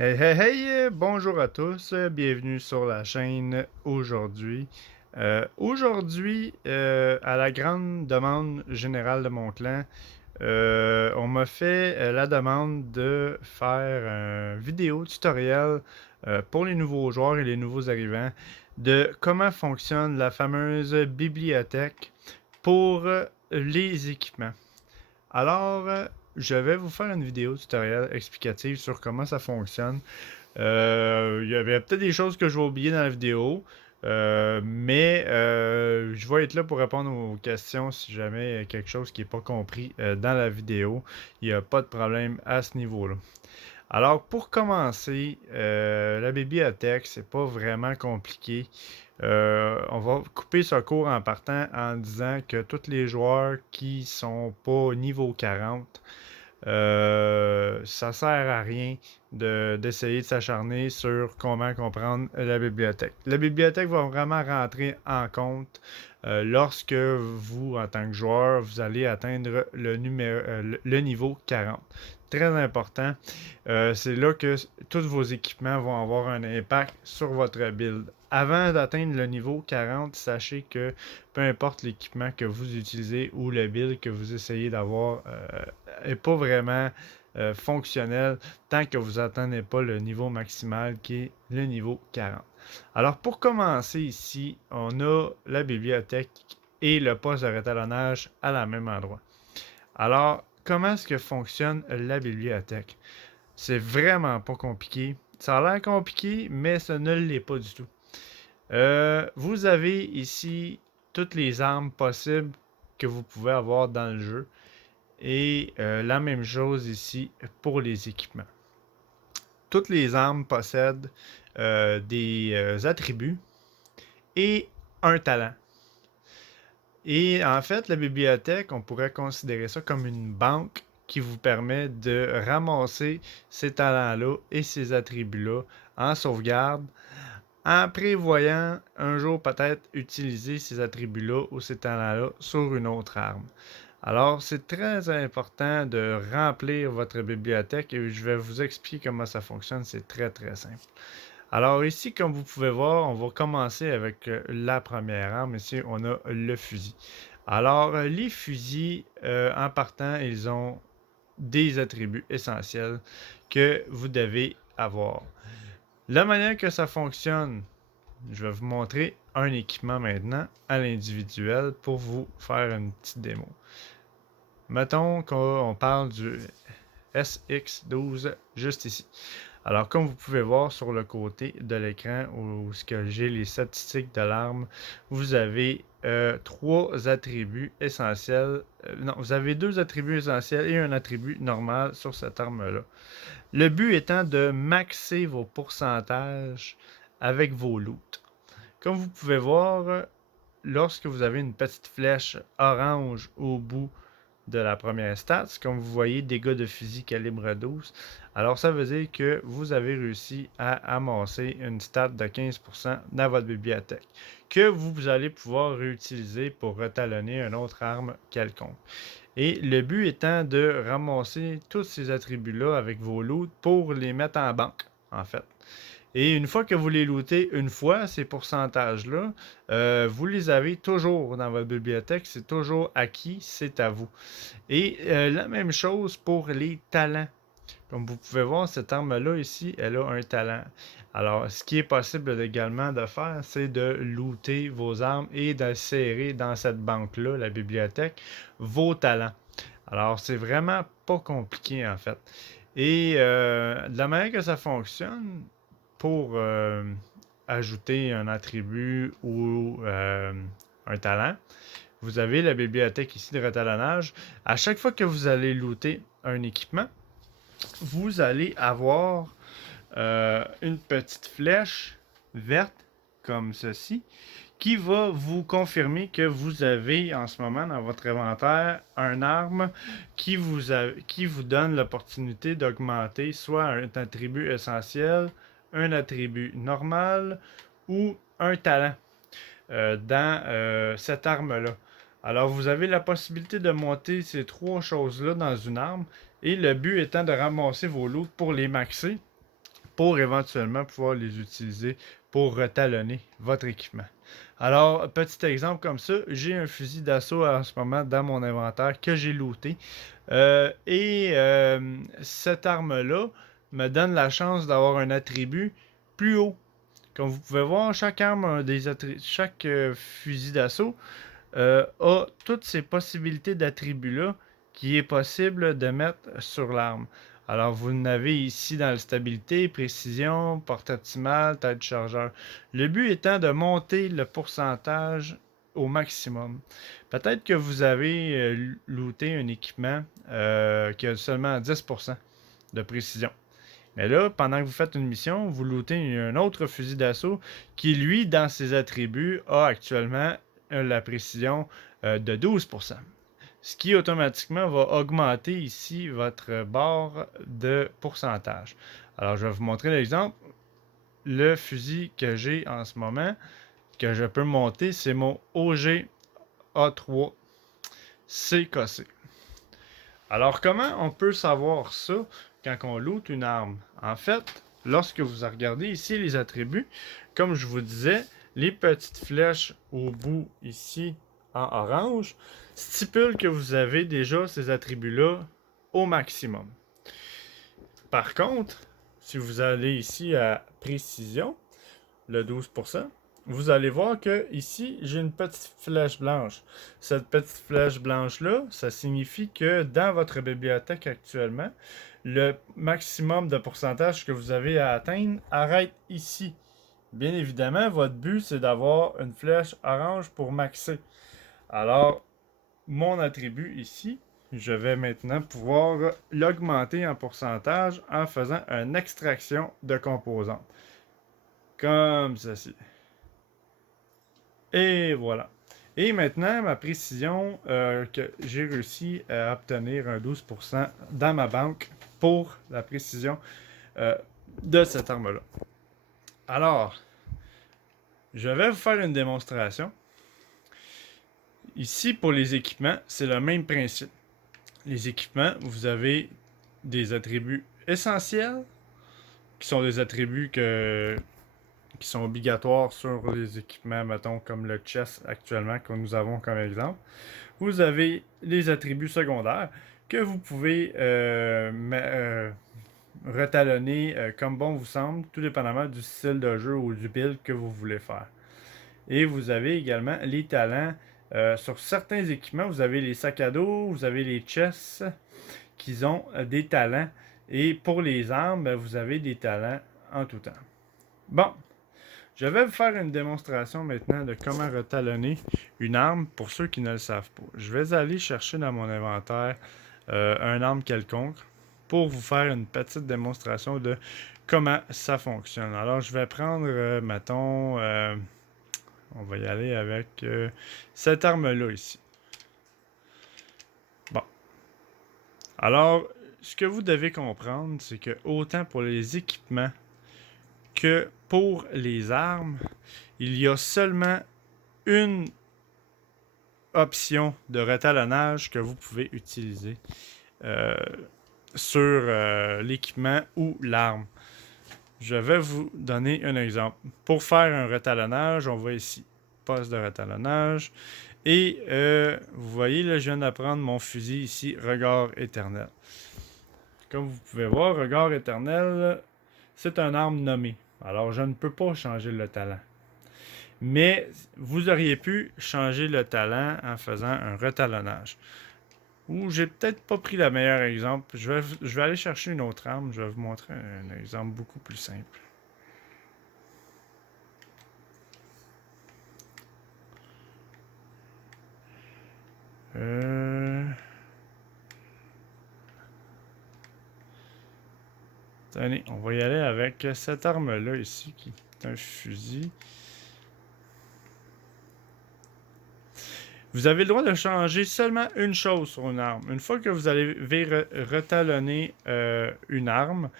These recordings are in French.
Hey, hey, hey, bonjour à tous, bienvenue sur la chaîne aujourd'hui. À la grande demande générale de mon clan, on m'a fait la demande de faire un vidéo tutoriel pour les nouveaux joueurs et les nouveaux arrivants de comment fonctionne la fameuse bibliothèque pour les équipements. Alors, je vais vous faire une vidéo tutoriel explicative sur comment ça fonctionne. Il y avait peut-être des choses que je vais oublier dans la vidéo, mais je vais être là pour répondre aux questions si jamais il y a quelque chose qui n'est pas compris dans la vidéo. Il n'y a pas de problème à ce niveau-là. Alors, pour commencer, la bibliothèque, c'est pas vraiment compliqué. On va couper ce cours en partant en disant que tous les joueurs qui sont pas niveau 40, ça sert à rien d'essayer de s'acharner sur comment comprendre la bibliothèque. La bibliothèque va vraiment rentrer en compte lorsque vous, en tant que joueur, vous allez atteindre le niveau 40. Très important. C'est là que tous vos équipements vont avoir un impact sur votre build. Avant d'atteindre le niveau 40, sachez que peu importe l'équipement que vous utilisez ou le build que vous essayez d'avoir n'est pas vraiment fonctionnel tant que vous n'atteignez pas le niveau maximal qui est le niveau 40. Alors pour commencer ici, on a la bibliothèque et le poste de rétalonnage à la même endroit. Alors, comment est-ce que fonctionne la bibliothèque? C'est vraiment pas compliqué. Ça a l'air compliqué, mais ça ne l'est pas du tout. Vous avez ici toutes les armes possibles que vous pouvez avoir dans le jeu. Et la même chose ici pour les équipements. Toutes les armes possèdent des attributs et un talent. Et en fait, la bibliothèque, on pourrait considérer ça comme une banque qui vous permet de ramasser ces talents-là et ces attributs-là en sauvegarde, en prévoyant un jour peut-être utiliser ces attributs-là ou ces talents-là sur une autre arme. Alors, c'est très important de remplir votre bibliothèque et je vais vous expliquer comment ça fonctionne. C'est très, très simple. Alors ici, comme vous pouvez voir, on va commencer avec la première arme. Ici, on a le fusil. Alors, les fusils, en partant, ils ont des attributs essentiels que vous devez avoir. La manière que ça fonctionne, je vais vous montrer un équipement maintenant à l'individuel pour vous faire une petite démo. Mettons qu'on parle du SX12 juste ici. Alors, comme vous pouvez voir sur le côté de l'écran où j'ai les statistiques de l'arme, vous avez trois attributs essentiels. Non, vous avez deux attributs essentiels et un attribut normal sur cette arme-là. Le but étant de maxer vos pourcentages avec vos loots. Comme vous pouvez voir, lorsque vous avez une petite flèche orange au bout de la première stat, comme vous voyez, dégâts de fusil calibre 12. Alors ça veut dire que vous avez réussi à amasser une stat de 15% dans votre bibliothèque, que vous allez pouvoir réutiliser pour retalonner une autre arme quelconque. Et le but étant de ramasser tous ces attributs-là avec vos loots pour les mettre en banque, en fait. Et une fois que vous les lootez une fois, ces pourcentages-là, vous les avez toujours dans votre bibliothèque. C'est toujours acquis, c'est à vous. Et la même chose pour les talents. Comme vous pouvez voir, cette arme-là ici, elle a un talent. Alors, ce qui est possible également de faire, c'est de looter vos armes et d'insérer dans cette banque-là, la bibliothèque, vos talents. Alors, c'est vraiment pas compliqué en fait. Et de la manière que ça fonctionne, pour ajouter un attribut ou un talent, vous avez la bibliothèque ici de retalonnage. À chaque fois que vous allez looter un équipement, vous allez avoir une petite flèche verte comme ceci qui va vous confirmer que vous avez en ce moment dans votre inventaire un arme qui vous donne l'opportunité d'augmenter soit un attribut essentiel, un attribut normal ou un talent dans cette arme-là. Alors, vous avez la possibilité de monter ces trois choses-là dans une arme et le but étant de ramasser vos loots pour les maxer pour éventuellement pouvoir les utiliser pour retalonner votre équipement. Alors, petit exemple comme ça, j'ai un fusil d'assaut en ce moment dans mon inventaire que j'ai looté. Cette arme-là me donne la chance d'avoir un attribut plus haut. Comme vous pouvez voir, chaque arme, chaque fusil d'assaut a toutes ces possibilités d'attributs-là qui est possible de mettre sur l'arme. Alors, vous n'avez ici dans la stabilité, précision, portée optimale, taille de chargeur. Le but étant de monter le pourcentage au maximum. Peut-être que vous avez looté un équipement qui a seulement 10% de précision. Mais là, pendant que vous faites une mission, vous lootez un autre fusil d'assaut qui, lui, dans ses attributs, a actuellement la précision de 12%. Ce qui automatiquement va augmenter ici votre barre de pourcentage. Alors, je vais vous montrer l'exemple. Le fusil que j'ai en ce moment, que je peux monter, c'est mon OG A3 CKC. Alors, comment on peut savoir ça quand on loot une arme? En fait, lorsque vous regardez ici les attributs, comme je vous disais, les petites flèches au bout ici en orange stipulent que vous avez déjà ces attributs-là au maximum. Par contre, si vous allez ici à précision, le 12%, vous allez voir que ici, j'ai une petite flèche blanche. Cette petite flèche blanche-là, ça signifie que dans votre bibliothèque actuellement, le maximum de pourcentage que vous avez à atteindre arrête ici. Bien évidemment, votre but, c'est d'avoir une flèche orange pour maxer. Alors, mon attribut ici, je vais maintenant pouvoir l'augmenter en pourcentage en faisant une extraction de composants. Comme ceci. Et voilà. Et maintenant, ma précision, que j'ai réussi à obtenir un 12% dans ma banque pour la précision de cette arme-là. Alors, je vais vous faire une démonstration. Ici, pour les équipements, c'est le même principe. Les équipements, vous avez des attributs essentiels, qui sont des attributs qui sont obligatoires sur les équipements, mettons, comme le chest actuellement, que nous avons comme exemple. Vous avez les attributs secondaires que vous pouvez retalonner comme bon vous semble, tout dépendamment du style de jeu ou du build que vous voulez faire. Et vous avez également les talents. Sur certains équipements, vous avez les sacs à dos, vous avez les chests qui ont des talents. Et pour les armes, vous avez des talents en tout temps. Bon, je vais vous faire une démonstration maintenant de comment retalonner une arme pour ceux qui ne le savent pas. Je vais aller chercher dans mon inventaire une arme quelconque pour vous faire une petite démonstration de comment ça fonctionne. Alors, je vais prendre, mettons, on va y aller avec cette arme-là ici. Bon. Alors, ce que vous devez comprendre, c'est que autant pour les équipements que pour les armes, il y a seulement une option de retalonnage que vous pouvez utiliser sur l'équipement ou l'arme. Je vais vous donner un exemple. Pour faire un retalonnage, on va ici, poste de retalonnage. Et vous voyez, là, je viens d'apprendre mon fusil ici, regard éternel. Comme vous pouvez voir, regard éternel, c'est une arme nommée. Alors, je ne peux pas changer le talent. Mais vous auriez pu changer le talent en faisant un retalonnage. Ou j'ai peut-être pas pris le meilleur exemple. Je vais aller chercher une autre arme. Je vais vous montrer un exemple beaucoup plus simple. Tenez, on va y aller avec cette arme-là ici, qui est un fusil. Vous avez le droit de changer seulement une chose sur une arme. Une fois que vous avez retalonné une arme,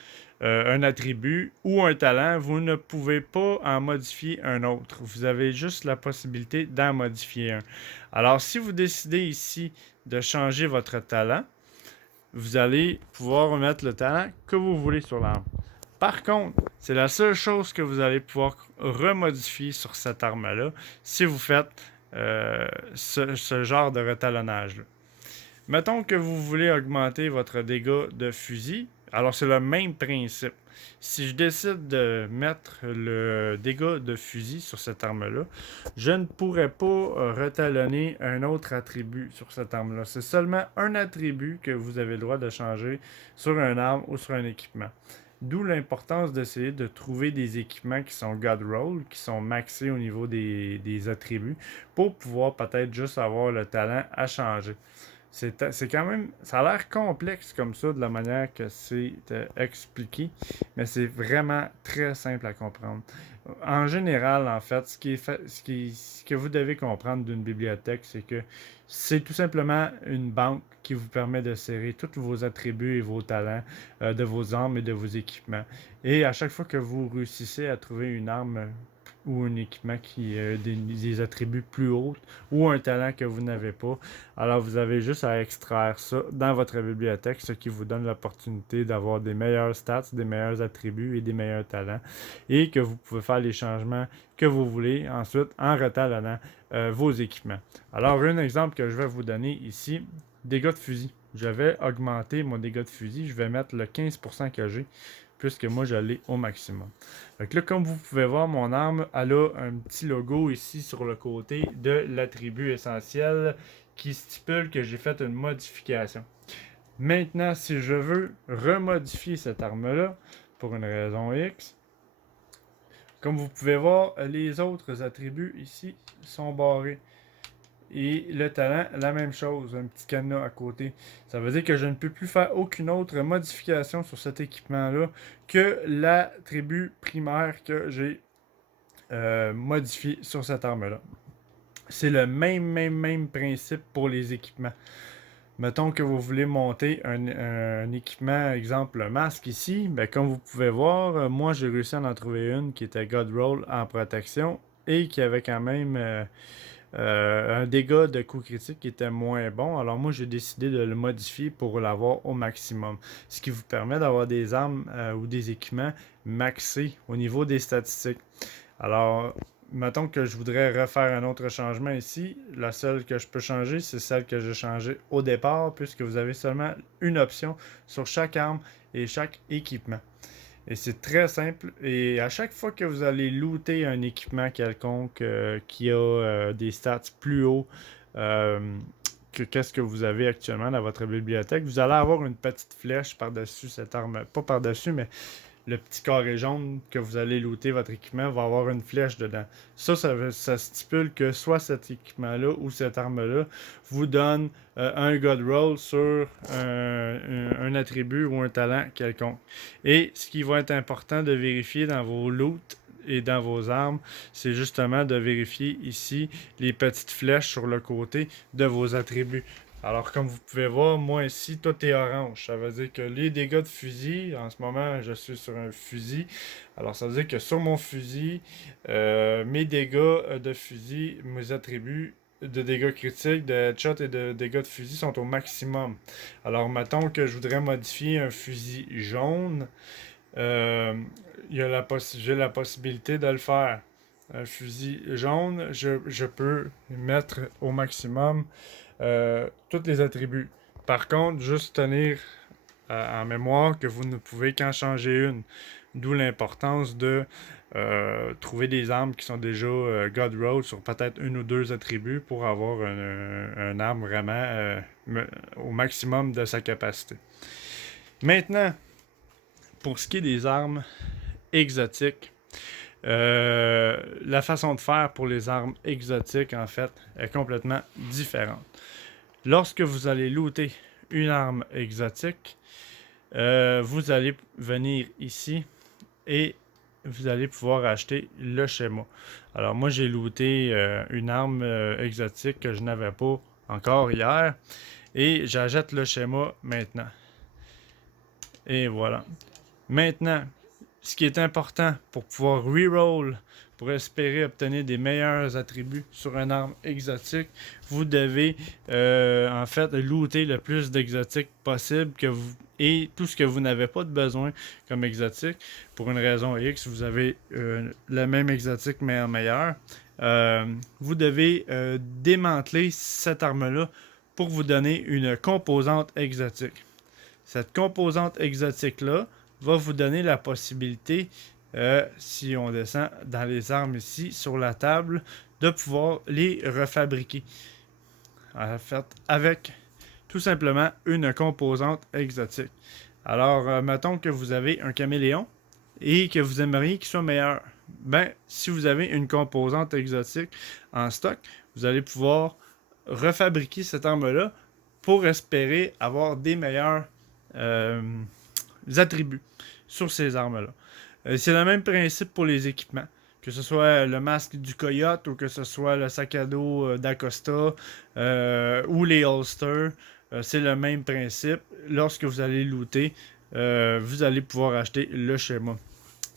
un attribut ou un talent, vous ne pouvez pas en modifier un autre. Vous avez juste la possibilité d'en modifier un. Alors, si vous décidez ici de changer votre talent, vous allez pouvoir remettre le talent que vous voulez sur l'arme. Par contre, C'est la seule chose que vous allez pouvoir remodifier sur cette arme-là si vous faites ce genre de retalonnage-là. Mettons que vous voulez augmenter votre dégât de fusil. Alors, c'est le même principe. Si je décide de mettre le dégât de fusil sur cette arme-là, je ne pourrais pas retalonner un autre attribut sur cette arme-là. C'est seulement un attribut que vous avez le droit de changer sur un arme ou sur un équipement. D'où l'importance d'essayer de trouver des équipements qui sont God Roll, qui sont maxés au niveau des attributs, pour pouvoir peut-être juste avoir le talent à changer. C'est quand même. Ça a l'air complexe comme ça, de la manière que c'est expliqué, mais c'est vraiment très simple à comprendre. En général, en fait, ce que vous devez comprendre d'une bibliothèque, c'est que c'est tout simplement une banque qui vous permet de serrer tous vos attributs et vos talents de vos armes et de vos équipements. Et à chaque fois que vous réussissez à trouver une arme ou un équipement qui a des attributs plus hauts ou un talent que vous n'avez pas, alors vous avez juste à extraire ça dans votre bibliothèque, ce qui vous donne l'opportunité d'avoir des meilleurs stats, des meilleurs attributs et des meilleurs talents, et que vous pouvez faire les changements que vous voulez ensuite en retalonnant vos équipements. Alors un exemple que je vais vous donner ici, dégâts de fusil. Je vais augmenter mon dégât de fusil, je vais mettre le 15% que j'ai, puisque moi je l'ai au maximum. Donc là, comme vous pouvez voir, mon arme, elle a un petit logo ici sur le côté de l'attribut essentiel qui stipule que j'ai fait une modification. Maintenant, si je veux remodifier cette arme-là, pour une raison X, comme vous pouvez voir, les autres attributs ici sont barrés. Et le talent, la même chose, un petit cadenas à côté. Ça veut dire que je ne peux plus faire aucune autre modification sur cet équipement-là que l'attribut primaire que j'ai modifié sur cette arme-là. C'est le même principe pour les équipements. Mettons que vous voulez monter un équipement, exemple masque ici, ben, comme vous pouvez voir, moi j'ai réussi à en trouver une qui était God Roll en protection et qui avait quand même un dégât de coup critique qui était moins bon. Alors moi j'ai décidé de le modifier pour l'avoir au maximum. Ce qui vous permet d'avoir des armes ou des équipements maxés au niveau des statistiques. Alors, mettons que je voudrais refaire un autre changement ici. La seule que je peux changer, c'est celle que j'ai changée au départ, puisque vous avez seulement une option sur chaque arme et chaque équipement. Et c'est très simple. Et à chaque fois que vous allez looter un équipement quelconque qui a des stats plus hauts euh, que qu'est-ce que vous avez actuellement dans votre bibliothèque, vous allez avoir une petite flèche par-dessus cette arme. Pas par-dessus, mais le petit carré jaune que vous allez looter votre équipement va avoir une flèche dedans. Ça stipule que soit cet équipement-là ou cette arme-là vous donne un God Roll sur un attribut ou un talent quelconque. Et ce qui va être important de vérifier dans vos loots et dans vos armes, c'est justement de vérifier ici les petites flèches sur le côté de vos attributs. Alors, comme vous pouvez voir, moi ici, tout est orange. Ça veut dire que les dégâts de fusil, en ce moment, je suis sur un fusil. Alors, ça veut dire que sur mon fusil, mes dégâts de fusil, mes attributs de dégâts critiques, de headshot et de dégâts de fusil sont au maximum. Alors, mettons que je voudrais modifier un fusil jaune. Euh, j'ai la possibilité de le faire. Un fusil jaune, je peux mettre au maximum tous les attributs. Par contre, juste tenir en mémoire que vous ne pouvez qu'en changer une. D'où l'importance de trouver des armes qui sont déjà God Roll sur peut-être une ou deux attributs pour avoir un arme vraiment au maximum de sa capacité. Maintenant, pour ce qui est des armes exotiques, la façon de faire pour les armes exotiques, en fait, est complètement différente. Lorsque vous allez looter une arme exotique, vous allez venir ici et vous allez pouvoir acheter le schéma. Alors moi j'ai looté une arme exotique que je n'avais pas encore hier et j'achète le schéma maintenant. Et voilà. Maintenant, Ce qui est important pour pouvoir reroll, pour espérer obtenir des meilleurs attributs sur une arme exotique, vous devez en fait looter le plus d'exotiques possible et tout ce que vous n'avez pas de besoin comme exotique. Pour une raison X, vous avez le même exotique mais en meilleur. Vous devez démanteler cette arme-là pour vous donner une composante exotique. Cette composante exotique-là va vous donner la possibilité, si on descend dans les armes ici, sur la table, de pouvoir les refabriquer. En fait, avec tout simplement une composante exotique. Alors, mettons que vous avez un caméléon et que vous aimeriez qu'il soit meilleur. Ben, si vous avez une composante exotique en stock, vous allez pouvoir refabriquer cette arme-là pour espérer avoir des meilleurs euh, attributs sur ces armes-là. C'est le même principe pour les équipements. Que ce soit le masque du coyote ou que ce soit le sac à dos d'Acosta ou les holsters, c'est le même principe. Lorsque vous allez looter, vous allez pouvoir acheter le schéma.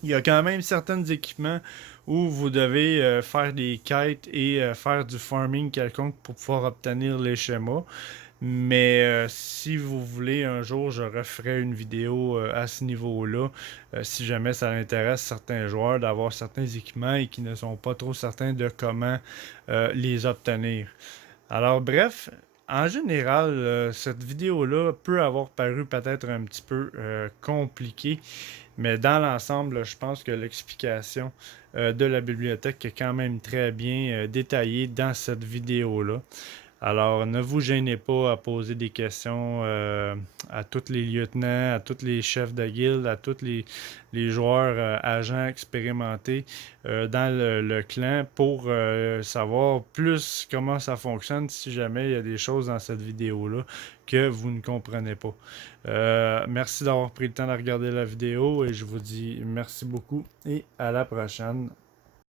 Il y a quand même certains équipements où vous devez faire des quêtes et faire du farming quelconque pour pouvoir obtenir les schémas. Mais si vous voulez, un jour, je referai une vidéo à ce niveau-là. Si jamais ça intéresse certains joueurs d'avoir certains équipements et qui ne sont pas trop certains de comment les obtenir. Alors bref, en général, cette vidéo-là peut avoir paru peut-être un petit peu compliquée. Mais dans l'ensemble, je pense que l'explication de la bibliothèque est quand même très bien détaillée dans cette vidéo-là. Alors, ne vous gênez pas à poser des questions à tous les lieutenants, à tous les chefs de guilde, à tous les joueurs agents expérimentés dans le clan pour savoir plus comment ça fonctionne si jamais il y a des choses dans cette vidéo-là que vous ne comprenez pas. Merci d'avoir pris le temps de regarder la vidéo et je vous dis merci beaucoup et à la prochaine.